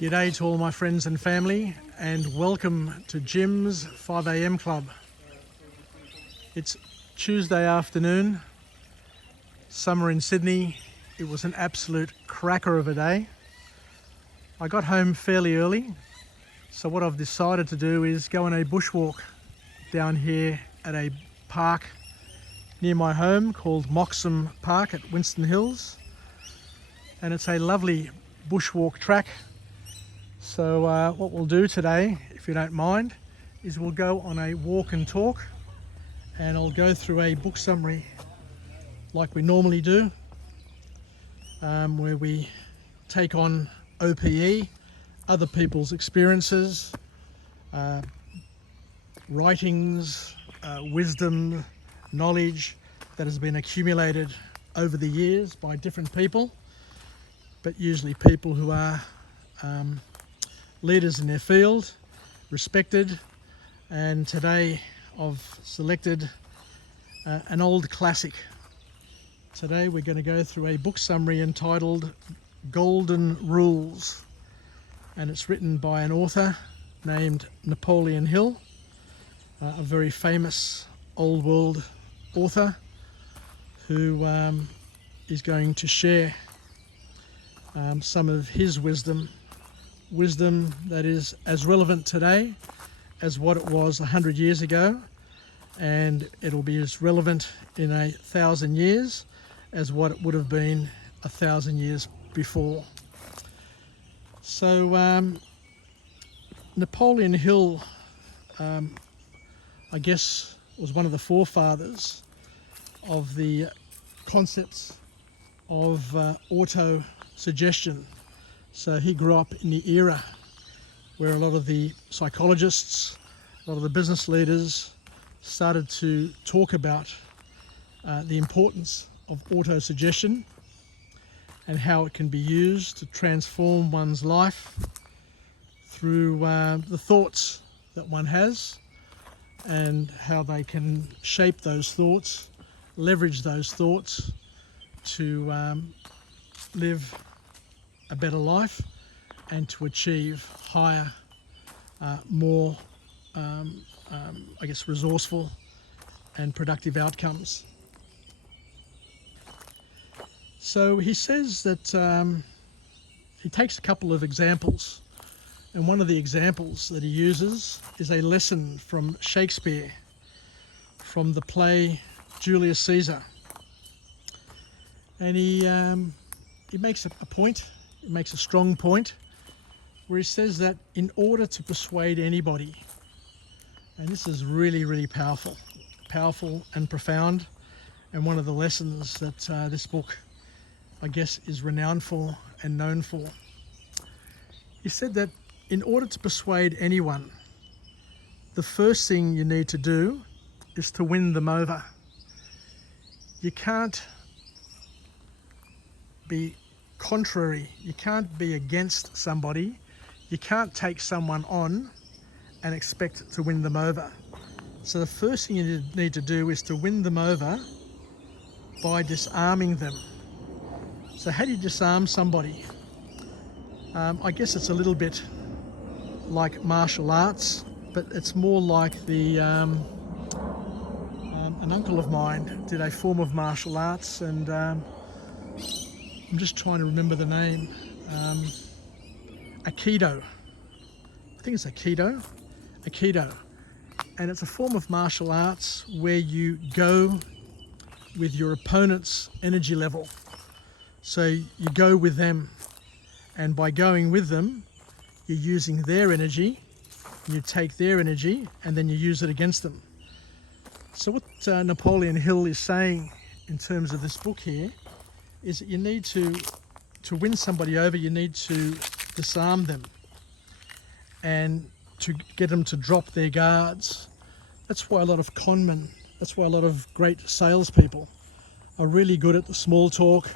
G'day to all my friends and family, and welcome to Jim's 5 a.m. Club. It's Tuesday afternoon, summer in Sydney. It was an absolute cracker of a day. I got home fairly early, so what I've decided to do is go on a bushwalk down here at a park near my home called Moxham Park at Winston Hills, and it's a lovely bushwalk track. So what we'll do today, if you don't mind, is we'll go on a walk and talk, and I'll go through a book summary like we normally do, where we take on OPE, other people's experiences, writings, wisdom, knowledge that has been accumulated over the years by different people, but usually people who are leaders in their field, respected. And today I've selected an old classic. Today we're going to go through a book summary entitled Golden Rules, and it's written by an author named Napoleon Hill, a very famous old world author who is going to share some of his wisdom that is as relevant today as what it was 100 years ago, and it'll be as relevant in 1,000 years as what it would have been 1,000 years before. So Napoleon Hill, I guess, was one of the forefathers of the concepts of auto-suggestion. So he grew up in the era where a lot of the psychologists, a lot of the business leaders started to talk about the importance of auto-suggestion and how it can be used to transform one's life through the thoughts that one has, and how they can shape those thoughts, leverage those thoughts to live a better life and to achieve higher, more, I guess, resourceful and productive outcomes. So he says that he takes a couple of examples, and one of the examples that he uses is a lesson from Shakespeare, from the play Julius Caesar. And he makes a point, he makes a strong point, where he says that in order to persuade anybody, and this is really, really powerful and profound, and one of the lessons that this book, I guess, is renowned for and known for. He said that in order to persuade anyone, the first thing you need to do is to win them over. You can't be contrary, you can't be against somebody, you can't take someone on and expect to win them over. So the first thing you need to do is to win them over by disarming them. So how do you disarm somebody? I guess it's a little bit like martial arts, but it's more like the an uncle of mine did a form of martial arts, and I'm just trying to remember the name. Aikido. I think it's Aikido. And it's a form of martial arts where you go with your opponent's energy level. So you go with them, and by going with them, you're using their energy, and you take their energy, and then you use it against them. So what Napoleon Hill is saying in terms of this book here is that you need to win somebody over, you need to disarm them and to get them to drop their guards. That's why a lot of conmen, that's why a lot of great salespeople are really good at the small talk.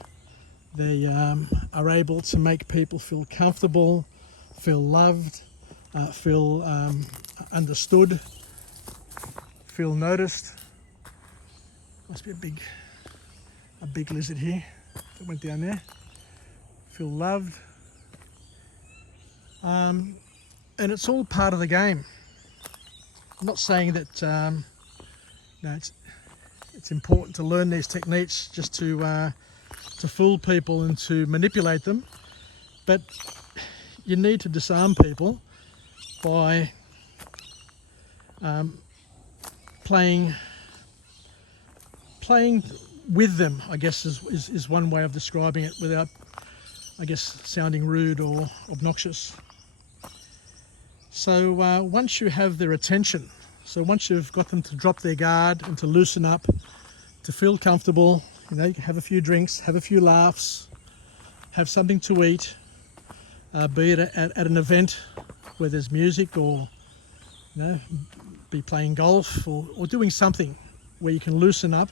They are able to make people feel comfortable, feel loved, feel understood, feel noticed. Must be a big lizard here that went down there. Feel loved, And it's all part of the game. I'm not saying that it's important to learn these techniques just to fool people and to manipulate them, but you need to disarm people by playing with them, I guess is one way of describing it, without, I guess, sounding rude or obnoxious. So once you have their attention, so once you've got them to drop their guard and to loosen up, to feel comfortable, you know, you can have a few drinks, have a few laughs, have something to eat, be it at an event where there's music, or you know, be playing golf or doing something where you can loosen up.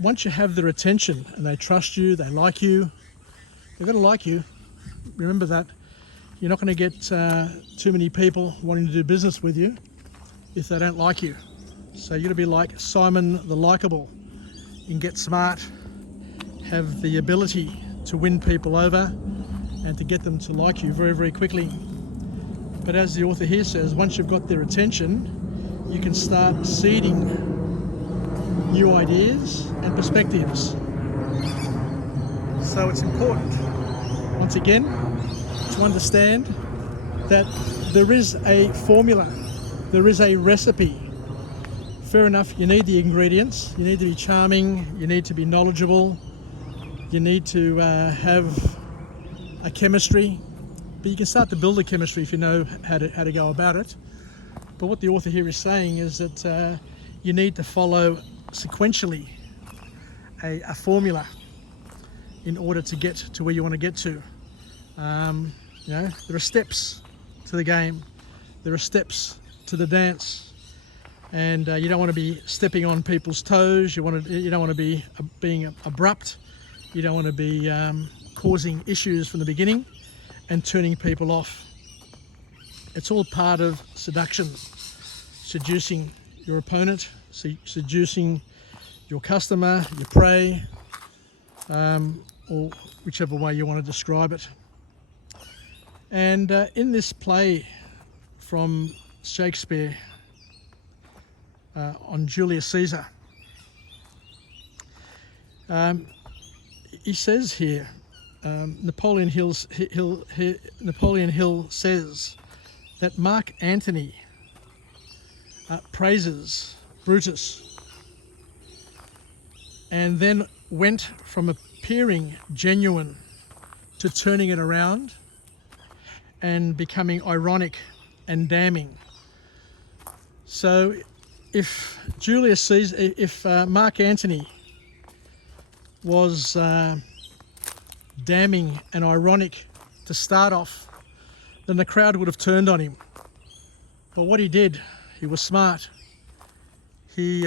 Once you have their attention and they trust you, they like you, they've got to like you. Remember that. You're not going to get too many people wanting to do business with you if they don't like you. So you've got to be like Simon the Likeable. You can get smart, have the ability to win people over and to get them to like you very, very quickly. But as the author here says, once you've got their attention, you can start seeding new ideas and perspectives. So it's important, once again, to understand that there is a formula, there is a recipe. Fair enough, you need the ingredients, you need to be charming, you need to be knowledgeable, you need to have a chemistry, but you can start to build a chemistry if you know how to go about it. But what the author here is saying is that you need to follow sequentially a formula in order to get to where you want to get to. You know, there are steps to the game, there are steps to the dance, and you don't want to be stepping on people's toes. You don't want to be being abrupt. You don't want to be causing issues from the beginning and turning people off. It's all part of seduction, seducing your opponent, seducing your customer, your prey, or whichever way you want to describe it. And in this play from Shakespeare on Julius Caesar, he says here, Napoleon Hill says that Mark Antony praises Brutus and then went from appearing genuine to turning it around and becoming ironic and damning. So if Julius Caesar, if Mark Antony was damning and ironic to start off, then the crowd would have turned on him. But what he did, he was smart. He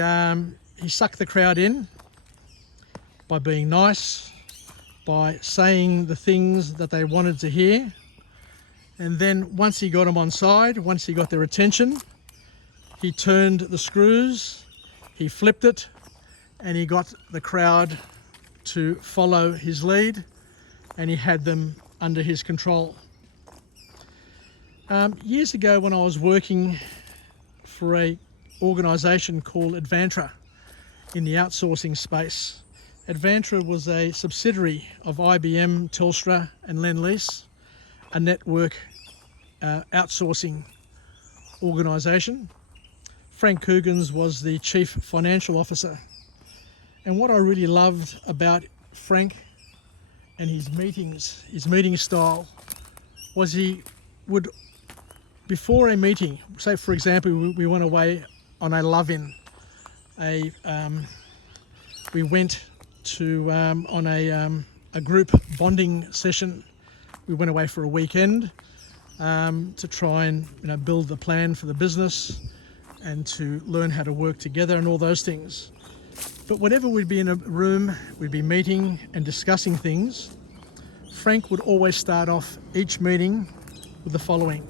sucked the crowd in by being nice, by saying the things that they wanted to hear. And then once he got them on side, once he got their attention, he turned the screws, he flipped it, and he got the crowd to follow his lead, and he had them under his control. Years ago, when I was working for an organisation called Advantra in the outsourcing space, Advantra was a subsidiary of IBM, Telstra and Lend-Lease, a network outsourcing organisation. Frank Cougans was the chief financial officer. And what I really loved about Frank and his meetings, his meeting style, was he would, before a meeting, say for example we went away on a love-in, we went to on a group bonding session. We went away for a weekend to try and build the plan for the business and to learn how to work together and all those things. But whenever we'd be in a room, we'd be meeting and discussing things, Frank would always start off each meeting with the following.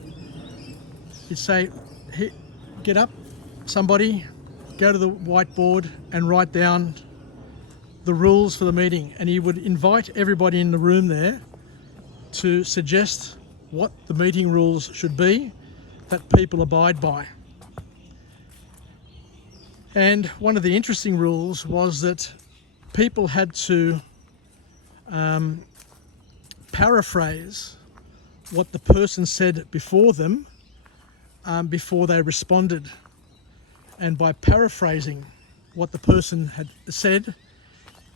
He'd say, hey, get up, somebody, go to the whiteboard and write down the rules for the meeting. And he would invite everybody in the room there to suggest what the meeting rules should be that people abide by. And one of the interesting rules was that people had to paraphrase what the person said before them before they responded. And by paraphrasing what the person had said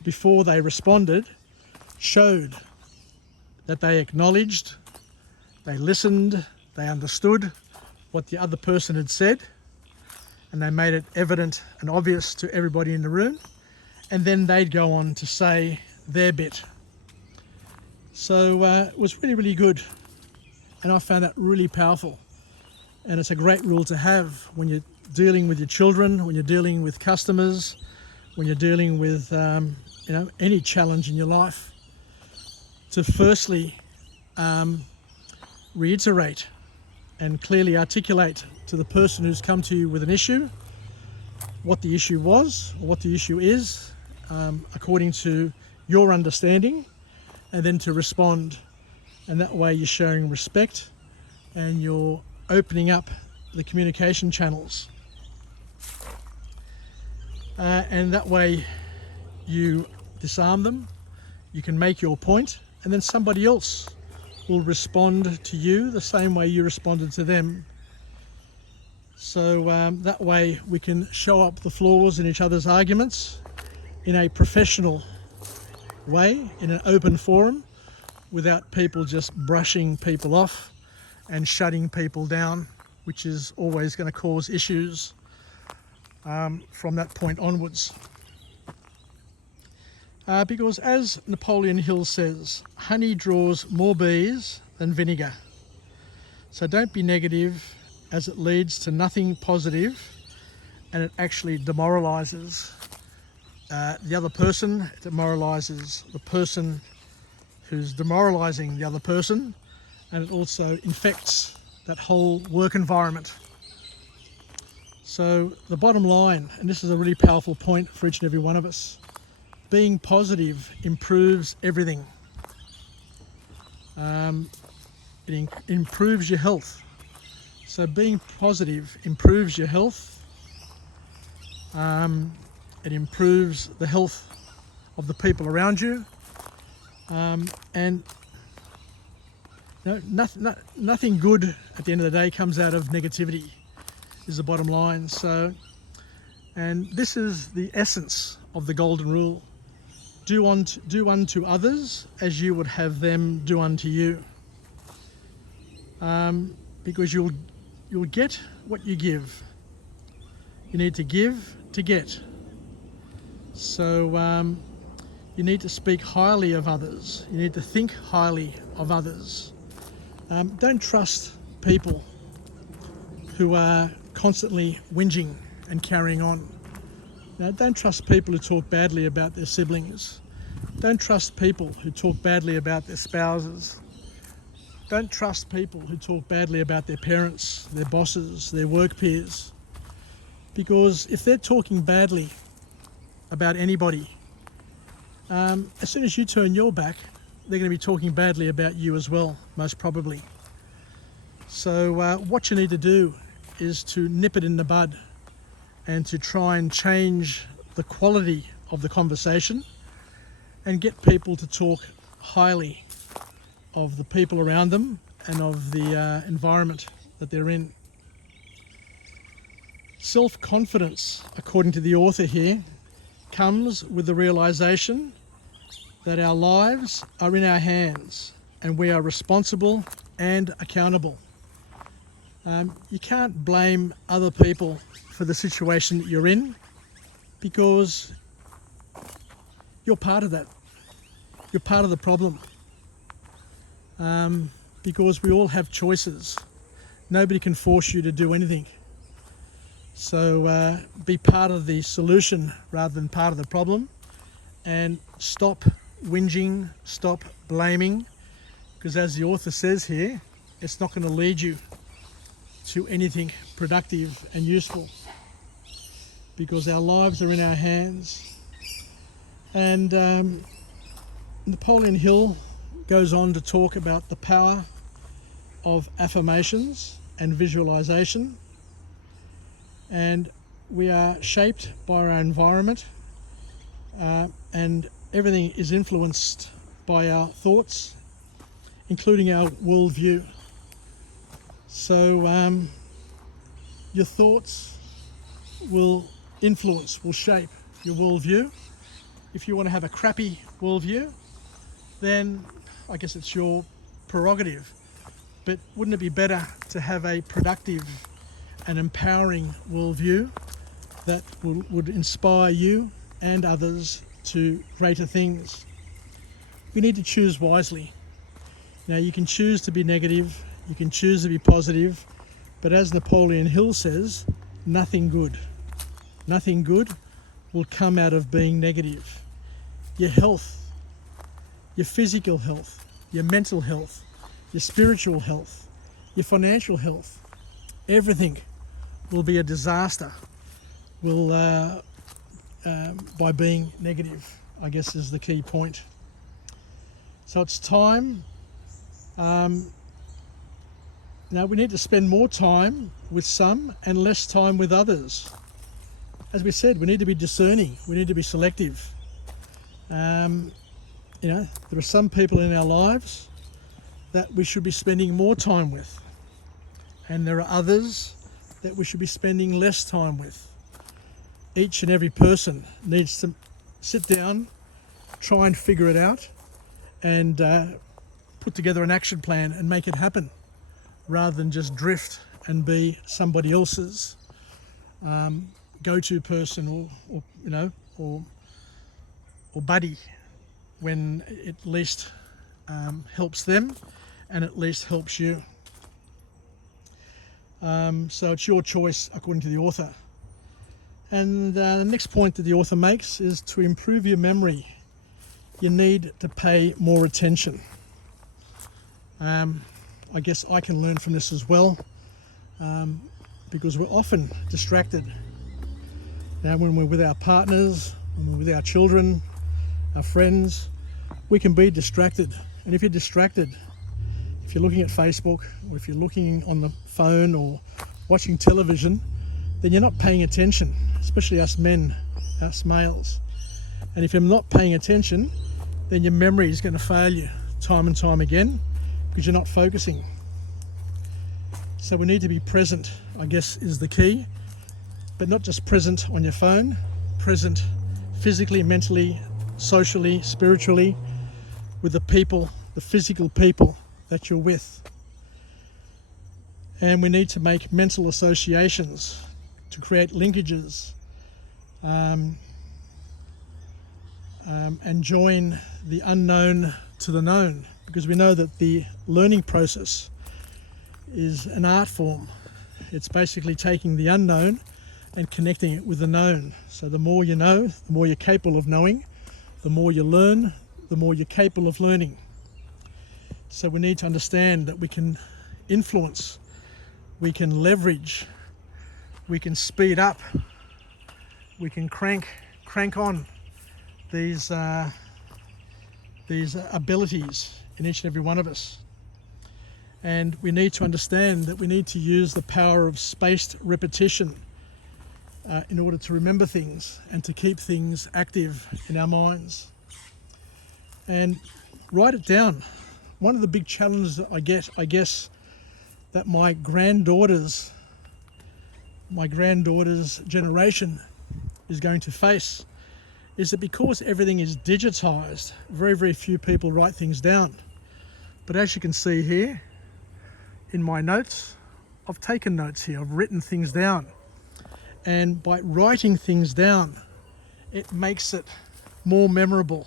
before they responded, showed that they acknowledged, they listened, they understood what the other person had said, and they made it evident and obvious to everybody in the room, and then they'd go on to say their bit. So it was really, really good, and I found that really powerful. And it's a great rule to have when you're dealing with your children, when you're dealing with customers, when you're dealing with any challenge in your life, to firstly reiterate and clearly articulate to the person who's come to you with an issue what the issue was or what the issue is, according to your understanding, and then to respond. And that way you're showing respect and you're opening up the communication channels. And that way you disarm them, you can make your point, and then somebody else will respond to you the same way you responded to them. So that way we can show up the flaws in each other's arguments in a professional way, in an open forum, without people just brushing people off and shutting people down, which is always going to cause issues from that point onwards. Because as Napoleon Hill says, honey draws more bees than vinegar. So don't be negative, as it leads to nothing positive, and it actually demoralizes the other person. It demoralizes the person who's demoralizing the other person, and it also infects that whole work environment. So the bottom line, and this is a really powerful point for each and every one of us, being positive improves everything. It improves your health. So being positive improves your health. It improves the health of the people around you. And nothing good at the end of the day comes out of negativity, is the bottom line. So, and this is the essence of the golden rule. Do unto others as you would have them do unto you. Because you'll get what you give. You need to give to get. So you need to speak highly of others. You need to think highly of others. Don't trust people who are constantly whinging and carrying on. Now, don't trust people who talk badly about their siblings. Don't trust people who talk badly about their spouses. Don't trust people who talk badly about their parents, their bosses, their work peers. Because if they're talking badly about anybody, as soon as you turn your back, they're going to be talking badly about you as well, most probably. So what you need to do is to nip it in the bud and to try and change the quality of the conversation and get people to talk highly of the people around them and of the environment that they're in. Self-confidence, according to the author here, comes with the realization that our lives are in our hands and we are responsible and accountable. You can't blame other people for the situation that you're in, because you're part of that. You're part of the problem. Because we all have choices. Nobody can force you to do anything. So be part of the solution rather than part of the problem, and stop whinging, stop blaming, because as the author says here, it's not going to lead you to anything productive and useful, because our lives are in our hands. And Napoleon Hill goes on to talk about the power of affirmations and visualization, and we are shaped by our environment, and everything is influenced by our thoughts, including our worldview. So your thoughts will shape your worldview. If you want to have a crappy worldview, then I guess it's your prerogative. But wouldn't it be better to have a productive and empowering worldview that would inspire you and others to greater things? We need to choose wisely. Now, you can choose to be negative, you can choose to be positive, but as Napoleon Hill says, nothing good will come out of being negative. Your health, your physical health, your mental health, your spiritual health, your financial health, everything will be a disaster by being negative, I guess is the key point. So it's time. Now we need to spend more time with some and less time with others. As we said, we need to be discerning, we need to be selective. There are some people in our lives that we should be spending more time with, and there are others that we should be spending less time with. Each and every person needs to sit down, try and figure it out, and put together an action plan and make it happen, rather than just drift and be somebody else's go-to person or buddy, when it least helps them and at least helps you. So it's your choice according to the author. And the next point that the author makes is to improve your memory, you need to pay more attention. I guess I can learn from this as well, because we're often distracted. When we're with our partners, when we're with our children, our friends, we can be distracted. And if you're distracted, if you're looking at Facebook, or if you're looking on the phone or watching television, then you're not paying attention, especially us men, us males. And if you're not paying attention, then your memory is going to fail you time and time again, because you're not focusing. So we need to be present, I guess, is the key, but not just present on your phone, present physically, mentally, socially, spiritually, with the people, the physical people that you're with. And we need to make mental associations to create linkages, and join the unknown to the known, because we know that the learning process is an art form. It's basically taking the unknown and connecting it with the known. So the more you know, the more you're capable of knowing, the more you learn, the more you're capable of learning. So we need to understand that we can influence, we can leverage, we can speed up, we can crank on these abilities in each and every one of us. And we need to understand that we need to use the power of spaced repetition in order to remember things and to keep things active in our minds. And write it down. One of the big challenges that I get, I guess, that my granddaughter's generation is going to face, is that because everything is digitized, very, very few people write things down. But as you can see here in my notes, I've taken notes here, I've written things down. And by writing things down, it makes it more memorable.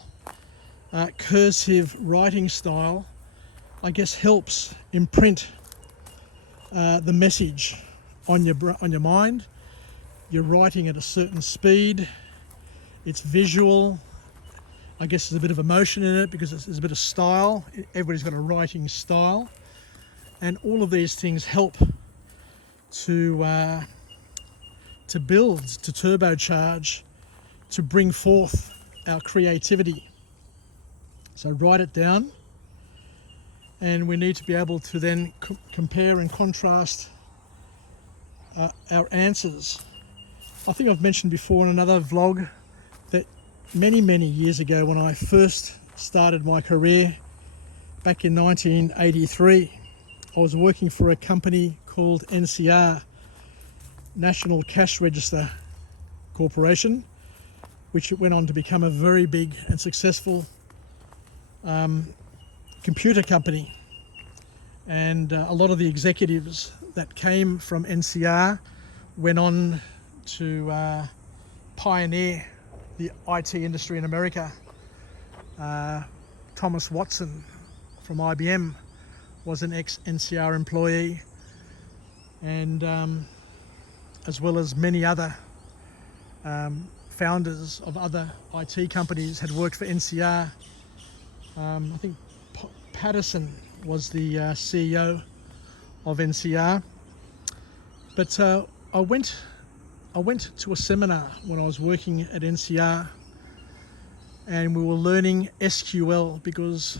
Cursive writing style, I guess, helps imprint the message on your mind. You're writing at a certain speed. It's visual. I guess there's a bit of emotion in it because there's a bit of style. Everybody's got a writing style, and all of these things help to build, to turbocharge, to bring forth our creativity. So write it down, and we need to be able to then compare and contrast our answers. I think I've mentioned before in another vlog that many years ago, when I first started my career back in 1983, I was working for a company called NCR, National Cash Register Corporation, which went on to become a very big and successful computer company. And a lot of the executives that came from NCR went on to pioneer the IT industry in America. Thomas Watson from IBM was an ex-NCR employee, and as well as many other founders of other IT companies had worked for NCR. I think Patterson was the CEO of NCR. But I went to a seminar when I was working at NCR, and we were learning SQL because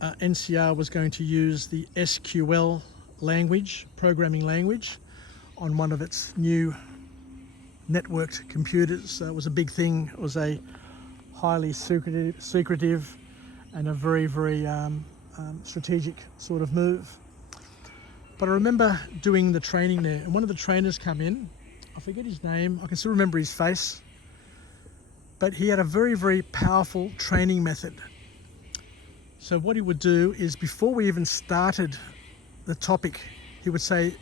NCR was going to use the SQL language, programming language, on one of its new networked computers. So it was a big thing. It was a highly secretive and a very strategic sort of move. But I remember doing the training there, and one of the trainers come in. I forget his name. I can still remember his face. But he had a very powerful training method. So what he would do is, before we even started the topic, he would say,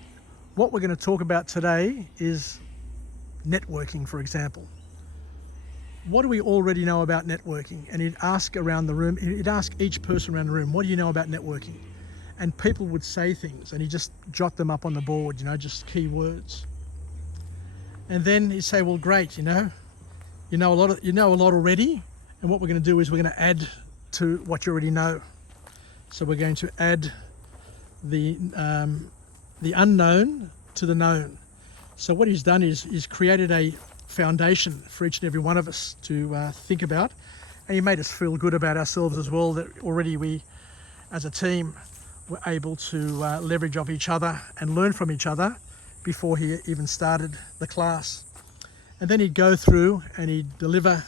what we're going to talk about today is networking, for example. What do we already know about networking? And he'd ask around the room, he'd ask each person around the room, what do you know about networking? And people would say things, and he'd just jot them up on the board, just key words. And then he'd say, well, great, you know a lot already, and what we're going to do is we're going to add to what you already know. So we're going to add the unknown to the known. So what he's done is he's created a foundation for each and every one of us to think about, and he made us feel good about ourselves as well, that already we as a team were able to leverage off each other and learn from each other before he even started the class. And then he'd go through and he'd deliver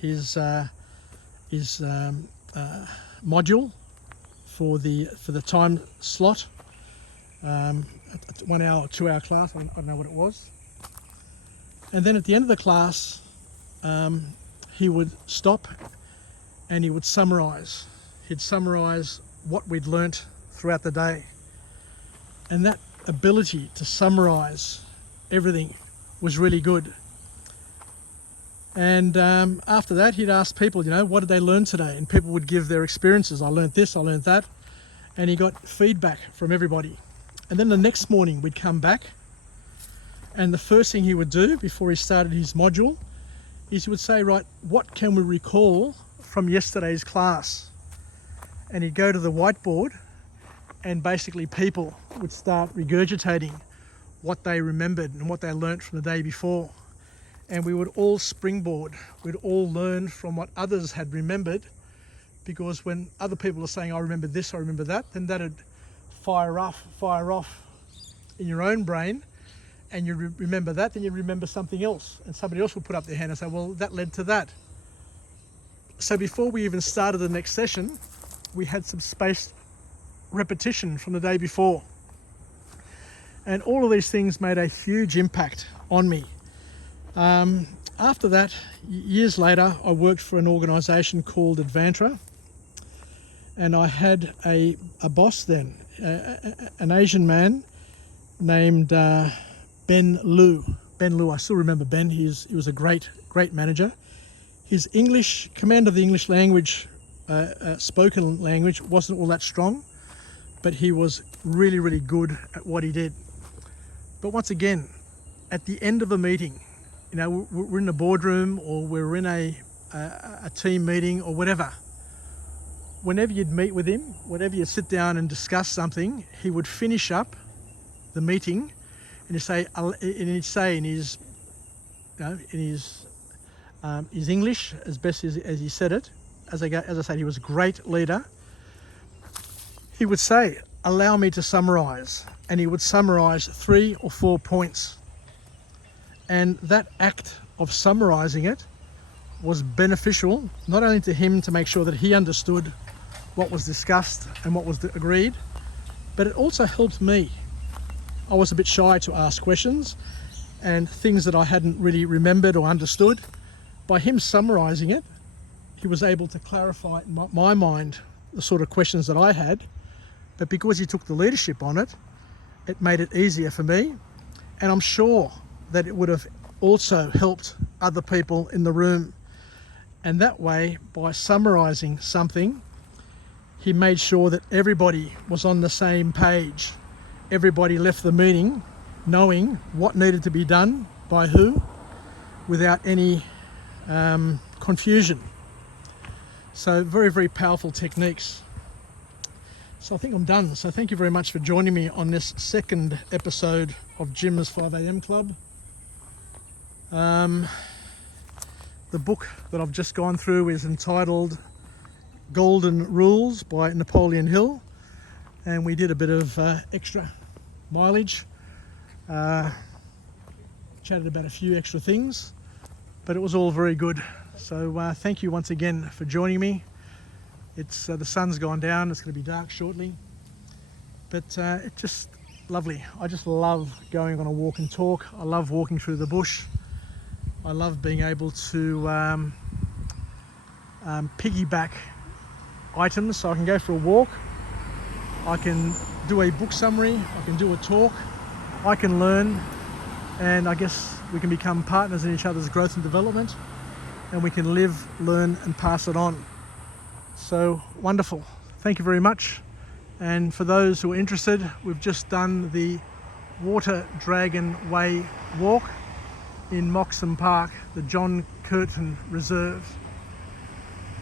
his module for the time slot, 1 hour, 2 hour class, I don't know what it was. And then at the end of the class, he would stop and he would summarize. He'd summarize what we'd learnt throughout the day. And that ability to summarize everything was really good. And after that, he'd ask people, what did they learn today? And people would give their experiences. I learned this, I learned that. And he got feedback from everybody. And then the next morning we'd come back, and the first thing he would do before he started his module is he would say, right, what can we recall from yesterday's class? And he'd go to the whiteboard, and basically people would start regurgitating what they remembered and what they learnt from the day before. And we would all springboard. We'd all learn from what others had remembered, because when other people are saying, I remember this, I remember that, then that'd fire off in your own brain, and you remember that, then you remember something else, and somebody else will put up their hand and say, well, that led to that. So before we even started the next session, we had some spaced repetition from the day before. And all of these things made a huge impact on me. After that, years later, I worked for an organisation called Advantra, and I had a boss then, an Asian man named Ben Liu. Ben Liu, I still remember Ben. He was a great manager. His command of the English language, spoken language, wasn't all that strong, but he was really good at what he did. But once again, at the end of a meeting, we're in a boardroom or we're in a team meeting or whatever. Whenever you'd meet with him, whenever you sit down and discuss something, he would finish up the meeting and he'd say in his English as best as he said it. As I said, he was a great leader. he would say, allow me to summarize, and he would summarize 3 or 4 points. And that act of summarizing it was beneficial, not only to him to make sure that he understood what was discussed and what was agreed, but it also helped me. I was a bit shy to ask questions and things that I hadn't really remembered or understood. By him summarizing it, he was able to clarify in my mind the sort of questions that I had, but because he took the leadership on it, it made it easier for me, and I'm sure that it would have also helped other people in the room. And that way, by summarizing something, he made sure that everybody was on the same page. Everybody left the meeting knowing what needed to be done by who, without any confusion. So very, very powerful techniques. So I think I'm done. So thank you very much for joining me on this second episode of Jim's 5 a.m. Club. The book that I've just gone through is entitled Golden Rules by Napoleon Hill, and we did a bit of extra mileage, chatted about a few extra things, but it was all very good. So thank you once again for joining me. It's the sun's gone down, it's going to be dark shortly, but it's just lovely. I just love going on a walk and talk. I love walking through the bush. I love being able to piggyback items, so I can go for a walk, I can do a book summary, I can do a talk, I can learn, and I guess we can become partners in each other's growth and development, and we can live, learn and pass it on. So wonderful. Thank you very much. And for those who are interested, we've just done the Water Dragon Way walk in Moxham Park, the John Curtin Reserve.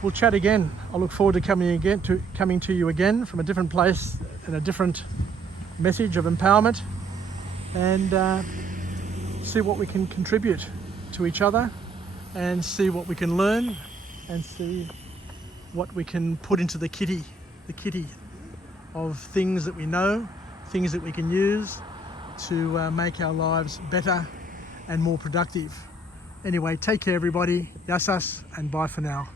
We'll chat again. I look forward to coming to you again from a different place and a different message of empowerment, and see what we can contribute to each other, and see what we can learn, and see what we can put into the kitty of things that we know, things that we can use to make our lives better and more productive. Anyway, take care everybody. Yassas and bye for now.